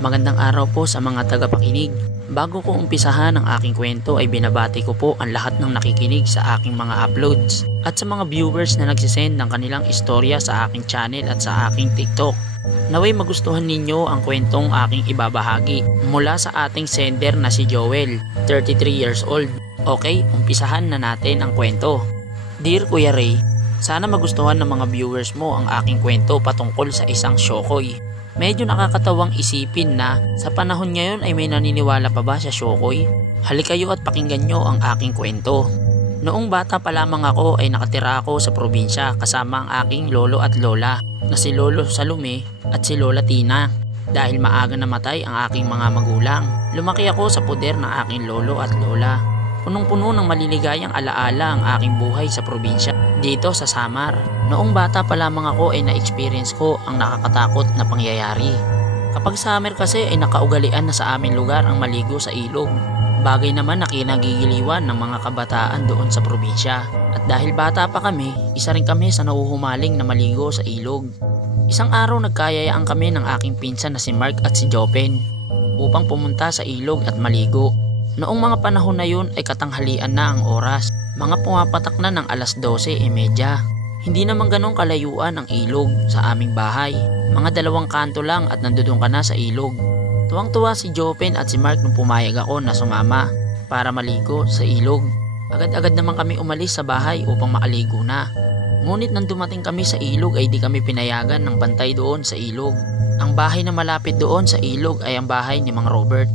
Magandang araw po sa mga tagapakinig. Bago ko umpisahan ang aking kwento ay binabati ko po ang lahat ng nakikinig sa aking mga uploads at sa mga viewers na nagsisend ng kanilang istorya sa aking channel at sa aking TikTok. Naway magustuhan ninyo ang kwentong aking ibabahagi mula sa ating sender na si Joel, 33 years old. Okay, umpisahan na natin ang kwento. Dear Kuya Ray, sana magustuhan ng mga viewers mo ang aking kwento patungkol sa isang shokoy. Medyo nakakatawang isipin na sa panahon ngayon ay may naniniwala pa ba sa shokoy? Halika kayo at pakinggan nyo ang aking kwento. Noong bata pa lamang ako ay nakatira ako sa probinsya kasama ang aking lolo at lola na si Lolo Salome at si Lola Tina. Dahil maaga namatay ang aking mga magulang, lumaki ako sa poder ng aking lolo at lola. Punong-puno ng maliligayang alaala ang aking buhay sa probinsya dito sa Samar. Noong bata pa lamang ako ay na-experience ko ang nakakatakot na pangyayari. Kapag summer kasi ay nakaugalian na sa aming lugar ang maligo sa ilog. Bagay naman na kinagigiliwan ng mga kabataan doon sa probinsya. At dahil bata pa kami, isa rin kami sa nahuhumaling na maligo sa ilog. Isang araw nagkayayaan kami ng aking pinsan na si Mark at si Jopen upang pumunta sa ilog at maligo. Noong mga panahon na yun ay katanghalian na ang oras. Mga pumapatak na ng alas 12:30. Hindi naman ganong kalayuan ang ilog sa aming bahay. Mga 2 kanto lang at nandoon ka na sa ilog. Tuwang-tuwa si Jopen at si Mark nung pumayag ako na sumama para maligo sa ilog. Agad-agad naman kami umalis sa bahay upang makaligo na. Ngunit nang dumating kami sa ilog ay di kami pinayagan ng bantay doon sa ilog. Ang bahay na malapit doon sa ilog ay ang bahay ni Mang Robert.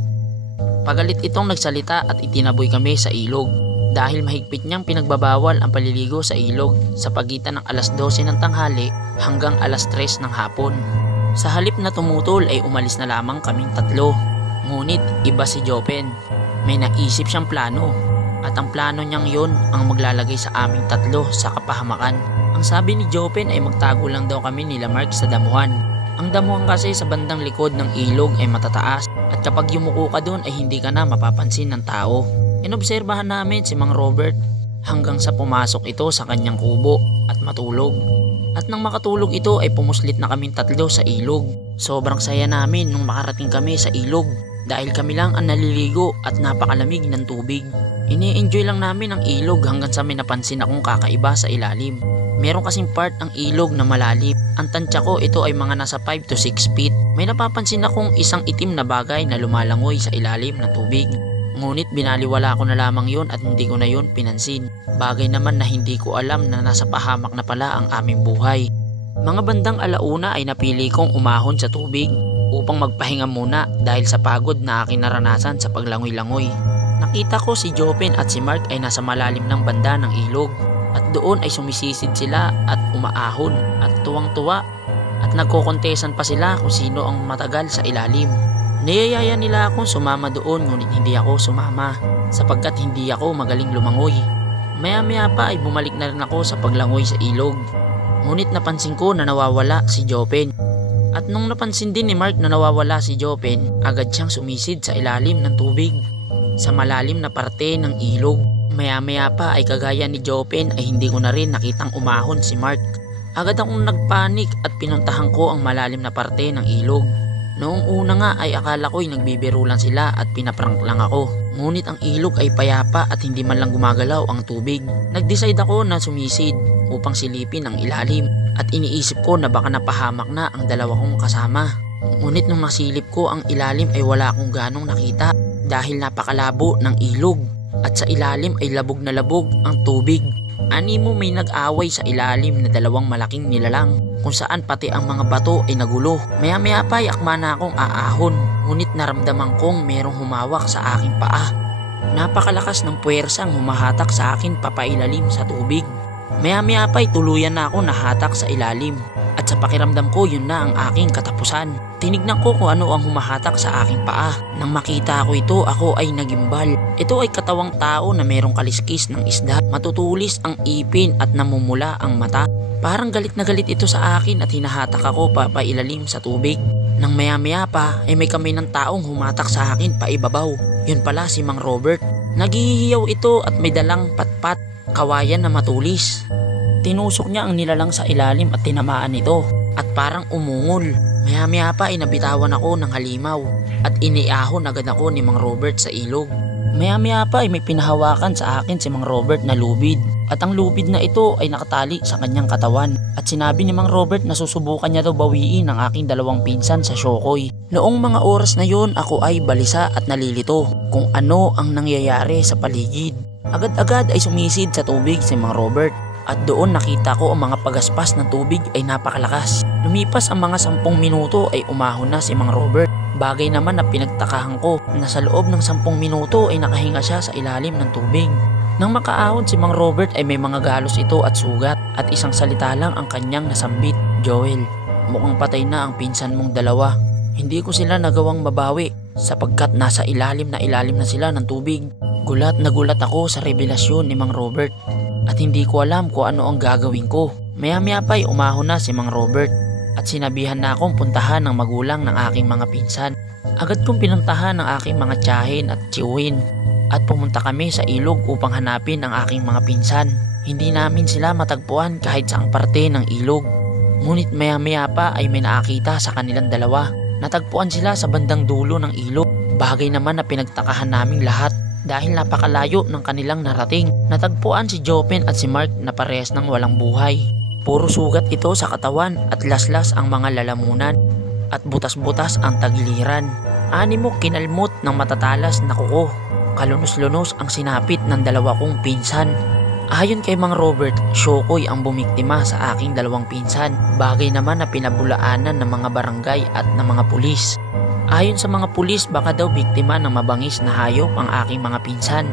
Pagalit itong nagsalita at itinaboy kami sa ilog dahil mahigpit niyang pinagbabawal ang paliligo sa ilog sa pagitan ng alas 12 ng tanghali hanggang alas 3 ng hapon. Sa halip na tumutol ay umalis na lamang kaming 3. Ngunit iba si Jopen. May naisip siyang plano at ang plano niyang yon ang maglalagay sa aming 3 sa kapahamakan. Ang sabi ni Jopen ay magtago lang daw kami nila Mark sa damuhan. Ang damuhan kasi sa bandang likod ng ilog ay matataas at kapag yumuko ka doon ay hindi ka na mapapansin ng tao. Inobserbahan namin si Mang Robert hanggang sa pumasok ito sa kanyang kubo at matulog. At nang makatulog ito ay pumuslit na kaming 3 sa ilog. Sobrang saya namin nung makarating kami sa ilog dahil kami lang ang naliligo at napakalamig ng tubig. Ini-enjoy lang namin ang ilog hanggang sa may napansin akong kakaiba sa ilalim. Meron kasing part ang ilog na malalim. Ang tansya ko ito ay mga nasa 5 to 6 feet. May napapansin akong isang itim na bagay na lumalangoy sa ilalim ng tubig. Ngunit binaliwala ko na lamang yon at hindi ko na yon pinansin. Bagay naman na hindi ko alam na nasa pahamak na pala ang aming buhay. Mga bandang alauna ay napili kong umahon sa tubig upang magpahinga muna dahil sa pagod na aking naranasan sa paglangoy-langoy. Nakita ko si Jopen at si Mark ay nasa malalim ng banda ng ilog. At doon ay sumisisid sila at umaahon at tuwang-tuwa at nagkokontesan pa sila kung sino ang matagal sa ilalim. Niyayaya nila akong sumama doon ngunit hindi ako sumama sapagkat hindi ako magaling lumangoy. Maya-maya pa ay bumalik na rin ako sa paglangoy sa ilog. Ngunit napansin ko na nawawala si Jopen. At nung napansin din ni Mark na nawawala si Jopen, agad siyang sumisid sa ilalim ng tubig sa malalim na parte ng ilog. Maya-maya pa ay kagaya ni Jopen ay hindi ko na rin nakitang umahon si Mark. Agad akong nagpanik at pinuntahan ko ang malalim na parte ng ilog. Noong una nga ay akala ko'y nagbibiro lang sila at pinaprank lang ako. Ngunit ang ilog ay payapa at hindi man lang gumagalaw ang tubig. Nag-decide ako na sumisid upang silipin ang ilalim at iniisip ko na baka napahamak na ang 2 kong kasama. Ngunit nung nasilip ko ang ilalim ay wala akong ganong nakita dahil napakalabo ng ilog. At sa ilalim ay labog na labog ang tubig. Animo may nag-away sa ilalim na 2 malaking nilalang kung saan pati ang mga bato ay nagulo. Maya-maya pa ay akma na akong aahon. Ngunit naramdaman kong merong humawak sa aking paa. Napakalakas ng puwersang humahatak sa akin papailalim sa tubig. Maya-maya pa ay tuluyan na ako nahatak sa ilalim. At sa pakiramdam ko yun na ang aking katapusan. Tinignan ko kung ano ang humahatak sa aking paa. Nang makita ko ito, ako ay nagimbal. Ito ay katawang tao na merong kaliskis ng isda. Matutulis ang ipin at namumula ang mata. Parang galit na galit ito sa akin at hinahatak ako papailalim sa tubig. Nang maya-maya pa ay may kamay ng taong humatak sa akin paibabaw. Yun pala si Mang Robert. Naghihiyaw ito at may dalang patpat, kawayan na matulis. Tinusok niya ang nilalang sa ilalim at tinamaan ito at parang umungol. Maya-maya pa ay nabitawan ako ng halimaw at iniahon agad ako ni Mang Robert sa ilog. Maya-maya pa ay may pinahawakan sa akin si Mang Robert na lubid at ang lubid na ito ay nakatali sa kanyang katawan at sinabi ni Mang Robert na susubukan niya daw bawiin ang aking dalawang pinsan sa Siyokoy. Noong mga oras na yon ako ay balisa at nalilito kung ano ang nangyayari sa paligid. Agad-agad ay sumisid sa tubig si Mang Robert at doon nakita ko ang mga pagaspas ng tubig ay napakalakas. Lumipas ang mga 10 minuto ay umahon na si Mang Robert. Bagay naman na pinagtakahan ko na sa loob ng 10 minuto ay nakahinga siya sa ilalim ng tubig. Nang makaahon si Mang Robert ay may mga galos ito at sugat at isang salita lang ang kanyang nasambit. Joel, mukhang patay na ang pinsan mong dalawa. Hindi ko sila nagawang mabawi sapagkat nasa ilalim na sila ng tubig. Gulat na gulat ako sa revelasyon ni Mang Robert at hindi ko alam kung ano ang gagawin ko. Maya-maya pa ay umahon na si Mang Robert at sinabihan na akong puntahan ng magulang ng aking mga pinsan. Agad kong pinuntahan ng aking mga tiyahin at tiyuhin at pumunta kami sa ilog upang hanapin ang aking mga pinsan. Hindi namin sila matagpuan kahit saang parte ng ilog. Ngunit maya-maya pa ay may nakakita sa kanilang dalawa. Natagpuan sila sa bandang dulo ng ilog. Bagay naman na pinagtakahan naming lahat dahil napakalayo ng kanilang narating. Natagpuan si Jopen at si Mark na parehas ng walang buhay. Puro sugat ito sa katawan at laslas ang mga lalamunan at butas-butas ang tagiliran. Animo kinalmot ng matatalas na kuko. Kalunos-lunos ang sinapit ng dalawa kong pinsan. Ayon kay Mang Robert, Siyokoy ang bumiktima sa aking dalawang pinsan. Bagay naman na pinabulaanan ng mga barangay at ng mga pulis. Ayon sa mga pulis, baka daw biktima ng mabangis na hayop ang aking mga pinsan.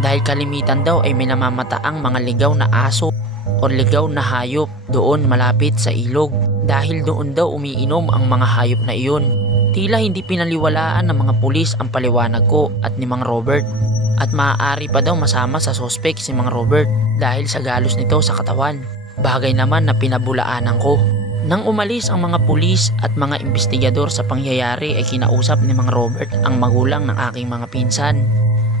Dahil kalimitan daw ay may namamataang mga ligaw na aso o ligaw na hayop doon malapit sa ilog. Dahil doon daw umiinom ang mga hayop na iyon. Tila hindi pinaliwalaan ng mga pulis ang paliwanag ko at ni Mang Robert. At maaari pa daw masama sa sospek si Mang Robert dahil sa galos nito sa katawan. Bagay naman na pinabulaanan ko. Nang umalis ang mga pulis at mga investigador sa pangyayari ay kinausap ni Mang Robert ang magulang ng aking mga pinsan.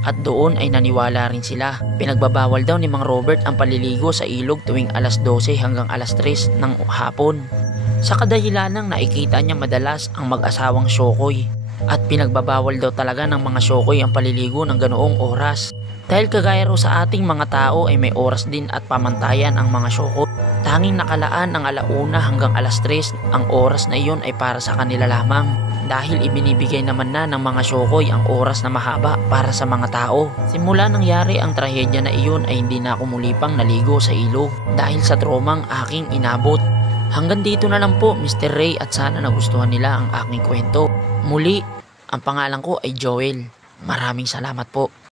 At doon ay naniwala rin sila. Pinagbabawal daw ni Mang Robert ang paliligo sa ilog tuwing alas 12 hanggang alas 3 ng hapon. Sa kadahilanang nakikita niya madalas ang mag-asawang Siyokoy. At pinagbabawal daw talaga ng mga Siyokoy ang paliligo ng ganoong oras. Dahil kagaya raw sa ating mga tao ay may oras din at pamantayan ang mga Siyokoy. Tanging nakalaan ang 1:00 hanggang alas 3 ang oras na iyon ay para sa kanila lamang. Dahil ibinibigay naman na ng mga Siyokoy ang oras na mahaba para sa mga tao. Simula nangyari ang trahedya na iyon ay hindi na ako muli pang naligo sa ilog dahil sa tromang aking inabot. Hanggang dito na lang po Mr. Ray at sana nagustuhan nila ang aking kwento. Muli, ang pangalan ko ay Joel. Maraming salamat po.